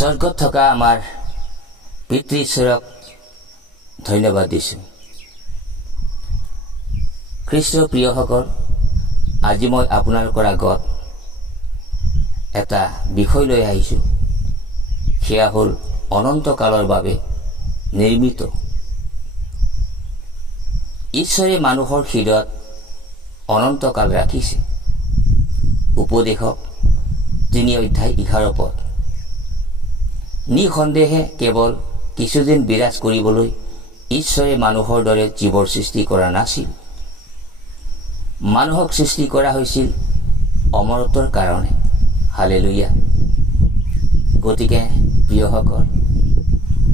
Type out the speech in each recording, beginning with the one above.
স্বৰ্গত থকা আমাৰ পিতৃ ঈশ্বৰক ধন্যবাদ দিছোঁ। খ্ৰীষ্টৰ প্ৰিয়সকল, আজি মই আপোনালোকৰ আগত এটা বিষয় লৈ আহিছোঁ। সেয়া হ'ল অনন্তকালৰ বাবে নিৰ্মিত। ঈশ্বৰে মানুহৰ হৃদয়ত অনন্তকাল ৰাখিছে। উপদেশক 3:11 পদ। নিঃসন্দেহে কেৱল কিছুদিন বিৰাজ কৰিবলৈ ঈশ্বৰে মানুহৰ দৰে জীৱৰ সৃষ্টি কৰা নাছিল। মানুহক সৃষ্টি কৰা হৈছিল অমৰত্বৰ কাৰণে। হালেলুয়া। গতিকে প্ৰিয়সকল,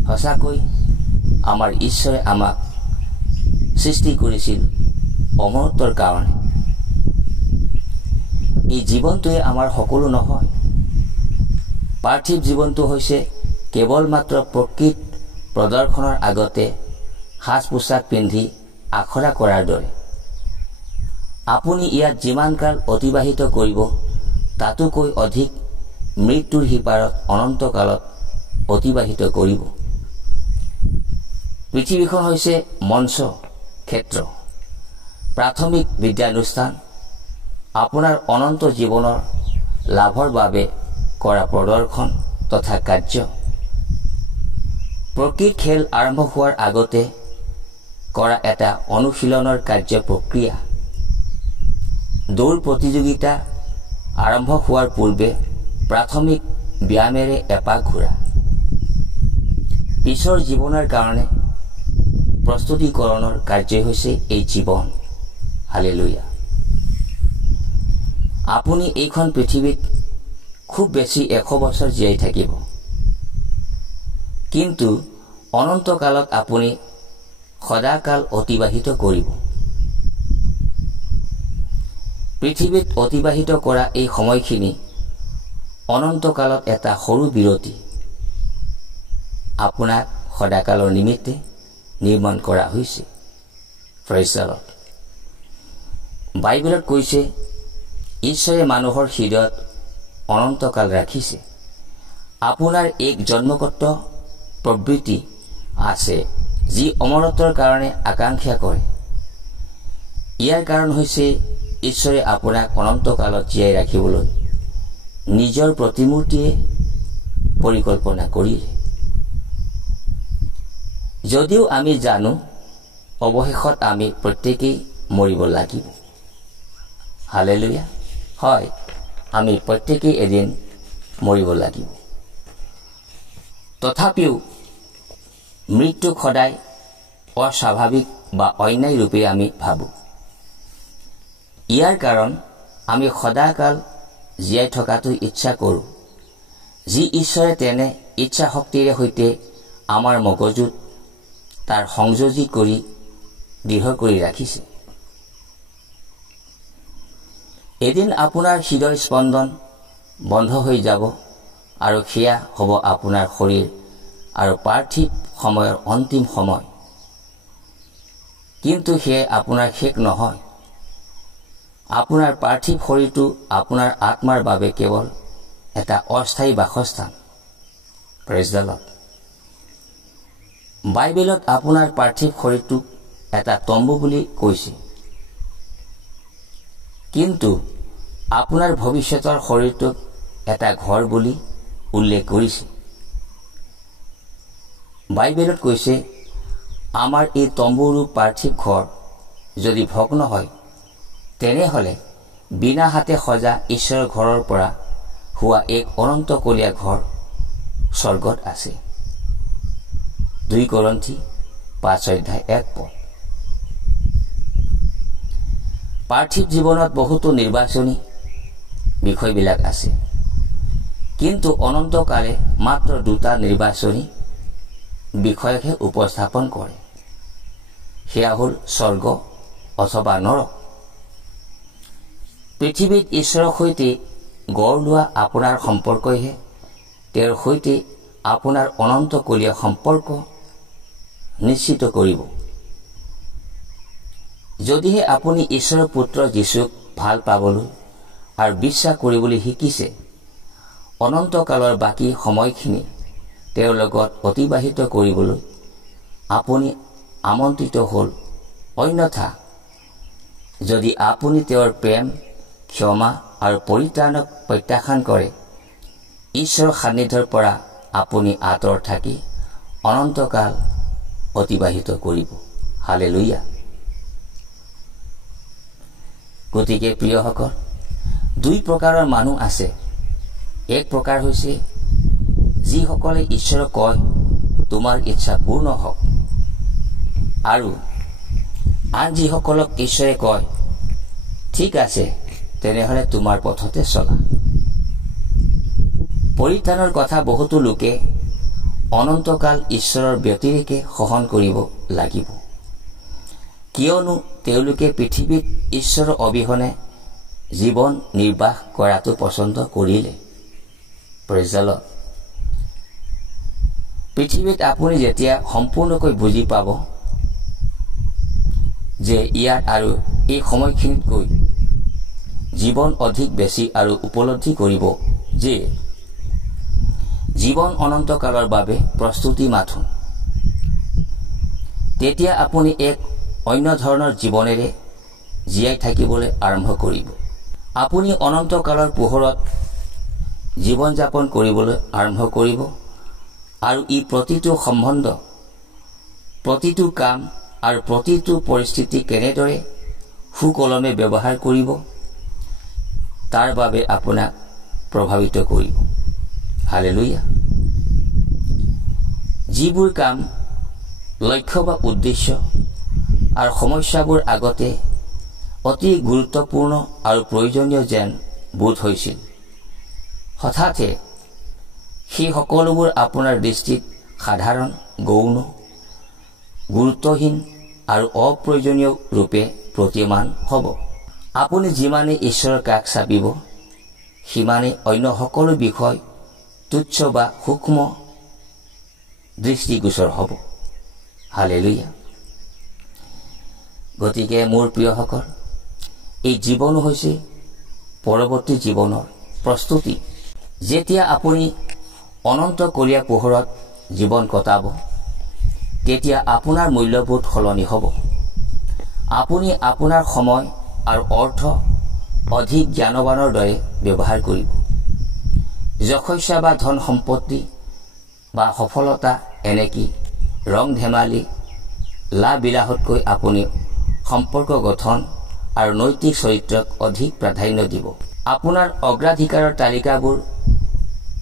সঁচাকৈ আমাৰ ঈশ্বৰে আমাক সৃষ্টি কৰিছিল অমৰত্বৰ কাৰণে। এই জীৱনটোৱে আমাৰ সকলো নহয়। পাৰ্থিৱ জীৱনটো হৈছে কেৱল মাত্ৰ প্ৰকৃত প্ৰদৰ্শনৰ আগতে সাজ পোছাক পিন্ধি আখৰা কৰাৰ দৰে। আপুনি ইয়াত যিমান কাল অতিবাহিত কৰিব, তাতোকৈ অধিক মৃত্যুৰ সিপাৰত অনন্তকালত অতিবাহিত কৰিব। পৃথিৱীখন হৈছে মঞ্চ ক্ষেত্ৰ, প্ৰাথমিক বিদ্যানুষ্ঠান। আপোনাৰ অনন্ত জীৱনৰ লাভৰ বাবে কৰা প্ৰদৰ্শন তথা কাৰ্য। প্ৰকৃত খেল আৰম্ভ হোৱাৰ আগতে কৰা এটা অনুশীলনৰ কাৰ্য প্ৰক্ৰিয়া। দৌৰ প্ৰতিযোগিতা আৰম্ভ হোৱাৰ পূৰ্বে প্ৰাথমিক ব্যায়ামেৰে এপাক ঘূৰা। পিছৰ জীৱনৰ কাৰণে প্ৰস্তুতিকৰণৰ কাৰ্যই হৈছে এই জীৱন। হালেলুয়া। আপুনি এইখন পৃথিৱীত খুব বেছি 100 বছৰ জীয়াই থাকিব, কিন্তু অনন্তকালত আপুনি সদাকাল অতিবাহিত কৰিব। পৃথিৱীত অতিবাহিত কৰা এই সময়খিনি অনন্তকালত এটা সৰু বিৰতি আপোনাক সদাকালৰ নিমিত্তে নিৰ্মাণ কৰা হৈছে। Praise the lord. বাইবেলত কৈছে ঈশ্বৰে মানুহৰ হৃদয়ত অনন্তকাল ৰাখিছে। আপোনাৰ এক জন্মগত প্ৰবৃত্তি আছে যি অমৰত্বৰ কাৰণে আকাংক্ষা কৰে। ইয়াৰ কাৰণ হৈছে ঈশ্বৰে আপোনাক অনন্তকালত জীয়াই ৰাখিবলৈ নিজৰ প্ৰতিমূৰ্তিয়ে পৰিকল্পনা কৰিলে। যদিও আমি জানো অৱশেষত আমি প্ৰত্যেকেই মৰিব লাগিব। হালেলুয়া। হয়, আমি প্ৰত্যেকেই এদিন মৰিব লাগিব। তথাপিও মৃত্যুক সদায় অস্বাভাৱিক বা অন্যায় ৰূপে আমি ভাবোঁ। ইয়াৰ কাৰণ আমি সদাকাল জীয়াই থকাটো ইচ্ছা কৰোঁ, যি ঈশ্বৰে তেনে ইচ্ছা শক্তিৰে সৈতে আমাৰ মগজুত তাৰ সংযোজি কৰি দৃঢ় কৰি ৰাখিছে। এদিন আপোনাৰ হৃদয় স্পন্দন বন্ধ হৈ যাব আৰু সেয়া হ'ব আপোনাৰ শৰীৰ আৰু পাৰ্থিৱ সময়ৰ অন্তিম সময়। কিন্তু সেয়া আপোনাৰ শেষ নহয়। আপোনাৰ পাৰ্থিৱ শৰীৰটো আপোনাৰ আত্মাৰ বাবে কেৱল এটা অস্থায়ী বাসস্থান। Praise the lord. বাইবেলত আপোনাৰ পাৰ্থিৱ শৰীৰটোক এটা তম্বু বুলি কৈছে, কিন্তু আপোনাৰ ভৱিষ্যতৰ শৰীৰটোক এটা ঘৰ বুলি উল্লেখ কৰিছে। বাইবেলত কৈছে আমাৰ এই তম্বুৰূপ পাৰ্থিৱ ঘৰ যদি ভগ্ন হয়, তেনেহলে বিনা হাতে সজা ঈশ্বৰৰ ঘৰৰ পৰা হোৱা এক অনন্তকলীয়া ঘৰ স্বৰ্গত আছে। 2 কৰিন্থী 5:1 পদ। পাৰ্থিৱ জীৱনত বহুতো নিৰ্বাচনী বিষয়বিলাক আছে, কিন্তু অনন্তকালে মাত্ৰ 2টা নিৰ্বাচনী বিষয়কহে উপস্থাপন কৰে। সেয়া হ'ল স্বৰ্গ অথবা নৰক। পৃথিৱীত ঈশ্বৰৰ সৈতে গঢ় লোৱা আপোনাৰ সম্পৰ্কইহে তেওঁৰ সৈতে আপোনাৰ অনন্তকলীয়া সম্পৰ্ক নিশ্চিত কৰিব। যদিহে আপুনি ঈশ্বৰৰ পুত্ৰ যীশুক ভাল পাবলৈ আৰু বিশ্বাস কৰিবলৈ শিকিছে, অনন্তকালৰ বাকী সময়খিনি তেওঁৰ লগত অতিবাহিত কৰিবলৈ আপুনি আমন্ত্ৰিত হ'ল। অন্যথা যদি আপুনি তেওঁৰ প্ৰেম, ক্ষমা আৰু পৰিত্ৰাণক প্ৰত্যাখ্যান কৰে, ঈশ্বৰৰ সান্নিধ্যৰ পৰা আপুনি আঁতৰ থাকি অনন্তকাল অতিবাহিত কৰিব। হালেলুয়া। গতিকে প্ৰিয়সকল, দুই প্ৰকাৰৰ মানুহ আছে। এক প্ৰকাৰ হৈছে যিসকলে ঈশ্বৰক কয়, তোমাৰ ইচ্ছা পূৰ্ণ হওক, আৰু আন যিসকলক ঈশ্বৰে কয়, ঠিক আছে, তেনেহলে তোমাৰ পথতে চলা। পৰিত্ৰাণৰ কথা বহুতো লোকে অনন্তকাল ঈশ্বৰৰ ব্যতিৰেকে সহন কৰিব লাগিব, কিয়নো তেওঁলোকে পৃথিৱীত ঈশ্বৰৰ অবিহনে জীৱন নিৰ্বাহ কৰাটো পছন্দ কৰিলে। Praise the lord. পৃথিৱীত আপুনি যেতিয়া সম্পূৰ্ণকৈ বুজি পাব যে ইয়াত আৰু এই সময়খিনিতকৈ জীৱন অধিক বেছি, আৰু উপলব্ধি কৰিব যে জীৱন অনন্তকালৰ বাবে প্ৰস্তুতি মাথোন, তেতিয়া আপুনি এক অন্য ধৰণৰ জীৱনেৰে জীয়াই থাকিবলৈ আৰম্ভ কৰিব। আপুনি অনন্তকালৰ পোহৰত জীৱন যাপন কৰিবলৈ আৰম্ভ কৰিব, আৰু ই প্ৰতিটো সম্বন্ধ, প্ৰতিটো কাম আৰু প্ৰতিটো পৰিস্থিতি কেনেদৰে সুকলমে ব্যৱহাৰ কৰিব তাৰ বাবে আপোনাক প্ৰভাৱিত কৰিব। হালেলুয়া। যিবোৰ কাম, লক্ষ্য বা উদ্দেশ্য আৰু সমস্যাবোৰ আগতে অতি গুৰুত্বপূৰ্ণ আৰু প্ৰয়োজনীয় যেন বোধ হৈছিল, হঠাতে সেই সকলোবোৰ আপোনাৰ দৃষ্টিত সাধাৰণ, গৌণ, গুৰুত্বহীন আৰু অপ্ৰয়োজনীয় ৰূপে প্ৰতীয়মান হ'ব। আপুনি যিমানে ঈশ্বৰৰ কাষ চাপিব, সিমানে অন্য সকলো বিষয় তুচ্ছ বা সূক্ষ্ম দৃষ্টিগোচৰ হ'ব। হালেলুয়া। গতিকে মোৰ প্ৰিয়সকল, এই জীৱন হৈছে পৰৱৰ্তী জীৱনৰ প্ৰস্তুতি। যেতিয়া আপুনি অনন্তকলীয়া পোহৰত জীৱন কটাব, তেতিয়া আপোনাৰ মূল্যবোধ সলনি হ'ব। আপুনি আপোনাৰ সময় আৰু অৰ্থ অধিক জ্ঞানৱানৰ দৰে ব্যৱহাৰ কৰিব। যশস্যা বা ধন সম্পত্তি বা সফলতা, এনেকি ৰং ধেমালি, লাভ বিলাসতকৈ আপুনি সম্পৰ্ক গঠন আৰু নৈতিক চৰিত্ৰক অধিক প্ৰাধান্য দিব। আপোনাৰ অগ্ৰাধিকাৰৰ তালিকাবোৰ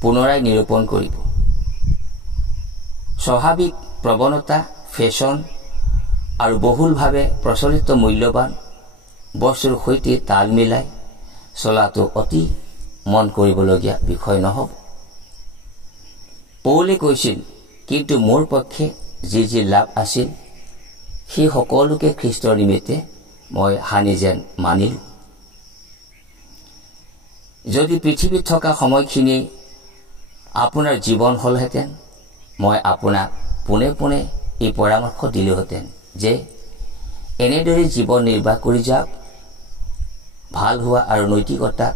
পুনৰাই নিৰূপণ কৰিব। স্বাভাৱিক প্ৰৱণতা, ফেশ্বন আৰু বহুলভাৱে প্ৰচলিত মূল্যৱান বস্তুৰ সৈতে তাল মিলাই চলাটো অতি মন কৰিবলগীয়া বিষয় নহ'ব। পৌলে কৈছিল, কিন্তু মোৰ পক্ষে যি যি লাভ আছিল, সেই সকলোকে খ্ৰীষ্টৰ নিমিত্তে মই হানি যেন মানিলো। যদি পৃথিৱীত থকা সময়খিনি আপোনাৰ জীৱন হ'লহেঁতেন, মই আপোনাক পোনে পোনে এই পৰামৰ্শ দিলোহেঁতেন যে এনেদৰে জীৱন নিৰ্বাহ কৰি যাওক, ভাল হোৱা আৰু নৈতিকতাক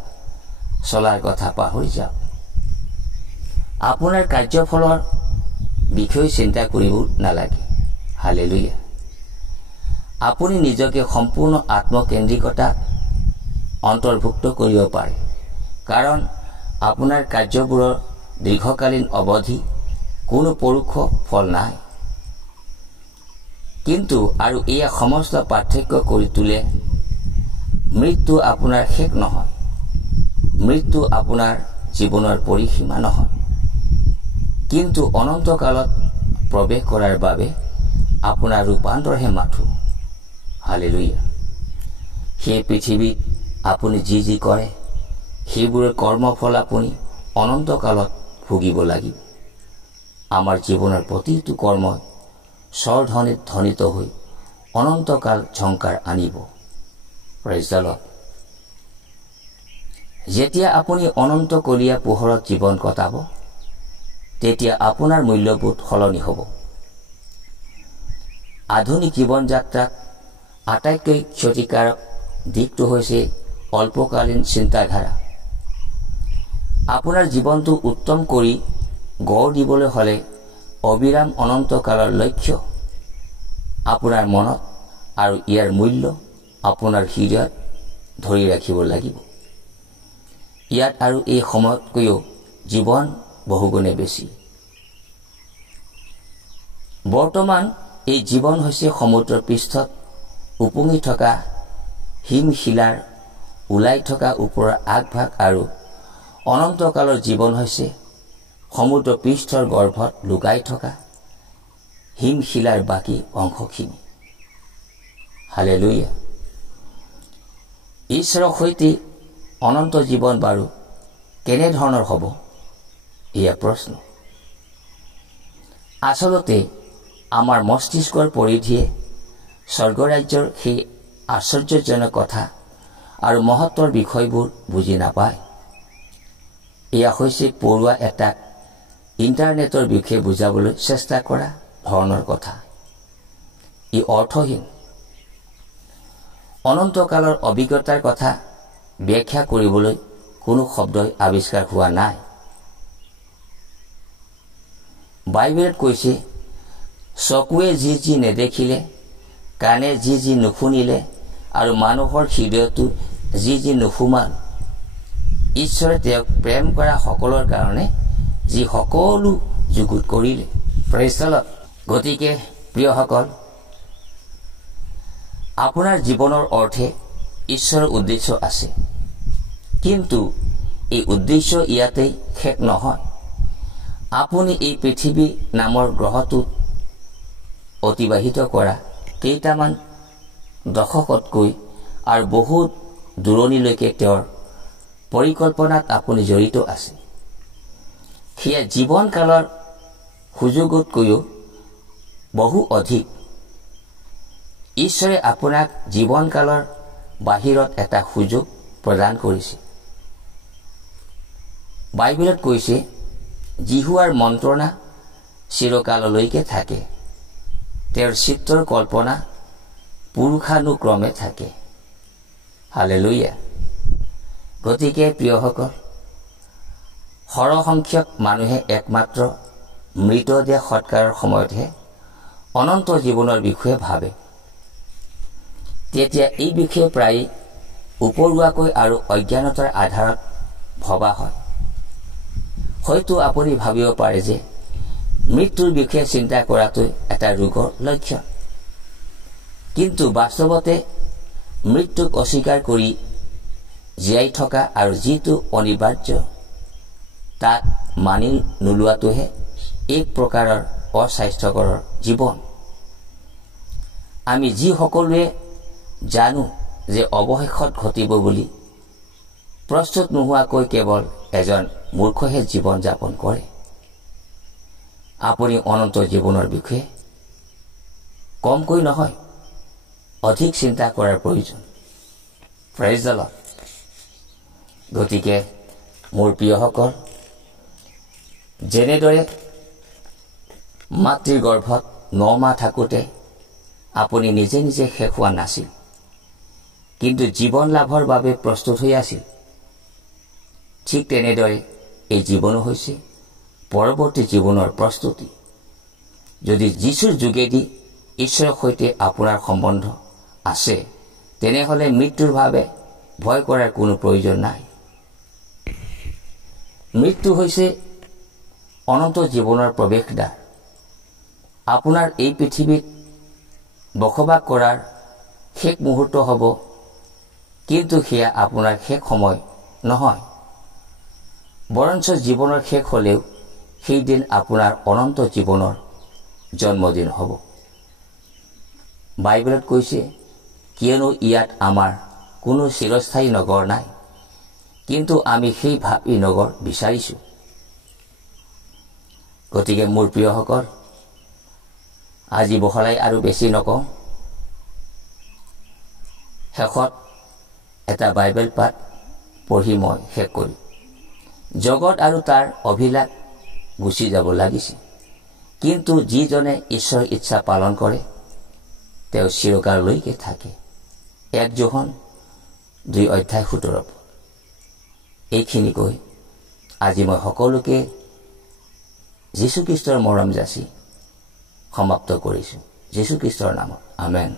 চলাৰ কথা পাহৰি যাওক। আপোনাৰ কাৰ্যফলৰ বিষয়ে চিন্তা কৰিব নালাগে। হালেলুয়া। আপুনি নিজকে সম্পূৰ্ণ আত্মকেন্দ্ৰিকতাত অন্তৰ্ভুক্ত কৰিব পাৰে, কাৰণ আপোনাৰ কাৰ্যবোৰৰ দীৰ্ঘকালীন অৱধি কোনো পৰোক্ষ ফল নাই। কিন্তু আৰু এয়া সমস্ত পাৰ্থক্য কৰি তোলে, মৃত্যু আপোনাৰ শেষ নহয়, মৃত্যু আপোনাৰ জীৱনৰ পৰিসীমা নহয়, কিন্তু অনন্তকালত প্ৰৱেশ কৰাৰ বাবে আপোনাৰ ৰূপান্তৰহে মাথো। হালেলুয়া। সেই পৃথিৱীত আপুনি যি যি কৰে, সেইবোৰৰ কৰ্মফল আপুনি অনন্তকালত ভুগিব লাগিব। আমাৰ জীৱনৰ প্ৰতিটো কৰ্মই স্বৰধ্বনিত ধ্বনিত হৈ অনন্তকাল ঝংকাৰ আনিব। Praise the lord. যেতিয়া আপুনি অনন্তকলীয়া পোহৰত জীৱন কটাব, তেতিয়া আপোনাৰ মূল্যবোধ সলনি হ'ব। আধুনিক জীৱন যাত্ৰাত আটাইতকৈ ক্ষতিকাৰক দিশটো হৈছে অল্পকালীন চিন্তাধাৰা। আপোনাৰ জীৱনটো উত্তম কৰি গঢ় দিবলৈ হ'লে অবিৰাম অনন্তকালৰ লক্ষ্য আপোনাৰ মনত আৰু ইয়াৰ মূল্য আপোনাৰ হৃদয়ত ধৰি ৰাখিব লাগিব। ইয়াত আৰু এই সময়তকৈও জীৱন বহুগুণে বেছি। বৰ্তমান এই জীৱন হৈছে সমুদ্ৰৰ পৃষ্ঠত উপঙি থকা হিমশিলাৰ ওলাই থকা ওপৰৰ আগভাগ আৰু অনন্তকালৰ জীৱন হৈছে সমুদ্ৰ পৃষ্ঠৰ গৰ্ভত লুকাই থকা হিমশিলাৰ বাকী অংশখিনি। হালেলুয়া। ঈশ্বৰৰ সৈতে অনন্ত জীৱন বাৰু কেনেধৰণৰ হ'ব, এয়া প্ৰশ্ন। আচলতে আমাৰ মস্তিষ্কৰ পৰিধিয়ে স্বৰ্গৰাজ্যৰ সেই আশ্চৰ্যজনক কথা আৰু মহত্বৰ বিষয়বোৰ বুজি নাপায়। এয়া হৈছে পঢ়ুৱা এটাক ইণ্টাৰনেটৰ বিষয়ে বুজাবলৈ চেষ্টা কৰা ধৰণৰ কথা। ই অৰ্থহীন। অনন্তকালৰ অভিজ্ঞতাৰ কথা ব্যাখ্যা কৰিবলৈ কোনো শব্দই আৱিষ্কাৰ হোৱা নাই। বাইবেলত কৈছে, চকুৱে যি যি নেদেখিলে, কাণে যি যি নুশুনিলে আৰু মানুহৰ হৃদয়তো যি যি নুসুমাল, ঈশ্বৰে তেওঁক প্ৰেম কৰা সকলৰ কাৰণে যি সকলো যুগুত কৰিলে। Praise the lord. গতিকে প্ৰিয়সকল, আপোনাৰ জীৱনৰ অৰ্থে ঈশ্বৰৰ উদ্দেশ্য আছে, কিন্তু এই উদ্দেশ্য ইয়াতেই শেষ নহয়। আপুনি এই পৃথিৱী নামৰ গ্ৰহটোত অতিবাহিত কৰা কেইটামান দশকতকৈ আৰু বহুত দূৰণিলৈকে তেওঁৰ পৰিকল্পনাত আপুনি জড়িত আছে। সেয়া জীৱনকালৰ সুযোগতকৈও বহু অধিক। ঈশ্বৰে আপোনাক জীৱনকালৰ বাহিৰত এটা সুযোগ প্ৰদান কৰিছে। বাইবেলত কৈছে, জিহুৱাৰ মন্ত্ৰণা চিৰকাললৈকে থাকে, তেওঁৰ চিত্ৰৰ কল্পনা পুৰুষানুক্ৰমে থাকে। হালেলুয়া। গতিকে প্ৰিয়সকল, সৰহসংখ্যক মানুহে একমাত্ৰ মৃতদেহ সৎকাৰৰ সময়তহে অনন্ত জীৱনৰ বিষয়ে ভাবে। তেতিয়া এই বিষয়ে প্ৰায় উপৰুৱাকৈ আৰু অজ্ঞানতাৰ আধাৰত ভবা হয়। হয়তো আপুনি ভাবিব পাৰে যে মৃত্যুৰ বিষয়ে চিন্তা কৰাটো এটা ৰোগৰ লক্ষণ, কিন্তু বাস্তৱতে মৃত্যুক অস্বীকাৰ কৰি জীয়াই থকা আৰু যিটো অনিবাৰ্য তাক মানি নোলোৱাটোহে এক প্ৰকাৰৰ অস্বাস্থ্যকৰ জীৱন। আমি যি সকলোৱে জানো যে অৱশেষত ঘটিব বুলি, প্ৰস্তুত নোহোৱাকৈ কেৱল এজন মূৰ্খহে জীৱন যাপন কৰে। আপুনি অনন্ত জীৱনৰ বিষয়ে কমকৈ নহয় অধিক চিন্তা কৰাৰ প্ৰয়োজন। Praise the lord. গতিকে মোৰ প্ৰিয়সকল, যেনেদৰে মাতৃৰ গৰ্ভত 9 মাহ থাকোঁতে আপুনি নিজে নিজে শেষ হোৱা নাছিল, কিন্তু জীৱন লাভৰ বাবে প্ৰস্তুত হৈ আছিল, ঠিক তেনেদৰে এই জীৱনো হৈছে পৰৱৰ্তী জীৱনৰ প্ৰস্তুতি। যদি যীশুৰ যোগেদি ঈশ্বৰৰ সৈতে আপোনাৰ সম্বন্ধ আছে, তেনেহলে মৃত্যুৰ বাবে ভয় কৰাৰ কোনো প্ৰয়োজন নাই। মৃত্যু হৈছে অনন্ত জীৱনৰ প্ৰৱেশদ্বাৰ। আপোনাৰ এই পৃথিৱীত বসবাস কৰাৰ শেষ মুহূৰ্ত হ'ব, কিন্তু সেয়া আপোনাৰ শেষ সময় নহয়, বৰঞ্চ জীৱনৰ শেষ হলেও সেইদিন আপোনাৰ অনন্ত জীৱনৰ জন্মদিন হ'ব। বাইবেলত কৈছে, কিয়নো ইয়াত আমাৰ কোনো চিৰস্থায়ী নগৰ নাই, কিন্তু আমি সেই ভাবী নগৰ বিচাৰিছো। গতিকে মোৰ প্ৰিয়সকল, আজি বহলাই আৰু বেছি নকওঁ। শেষত এটা বাইবেল পাঠ পঢ়ি মই শেষ কৰিম। জগত আৰু তাৰ অভিলাষ গুচি যাব লাগিছে, কিন্তু যিজনে ঈশ্বৰৰ ইচ্ছা পালন কৰে তেওঁ চিৰকাললৈকে থাকে। 1 যোহন 2:17। এইখিনি কৈ আজি মই সকলোকে যীশুখ্ৰীষ্টৰ মৰম যাচি সমাপ্ত কৰিছোঁ যীশুখ্ৰীষ্টৰ নামত আমেন।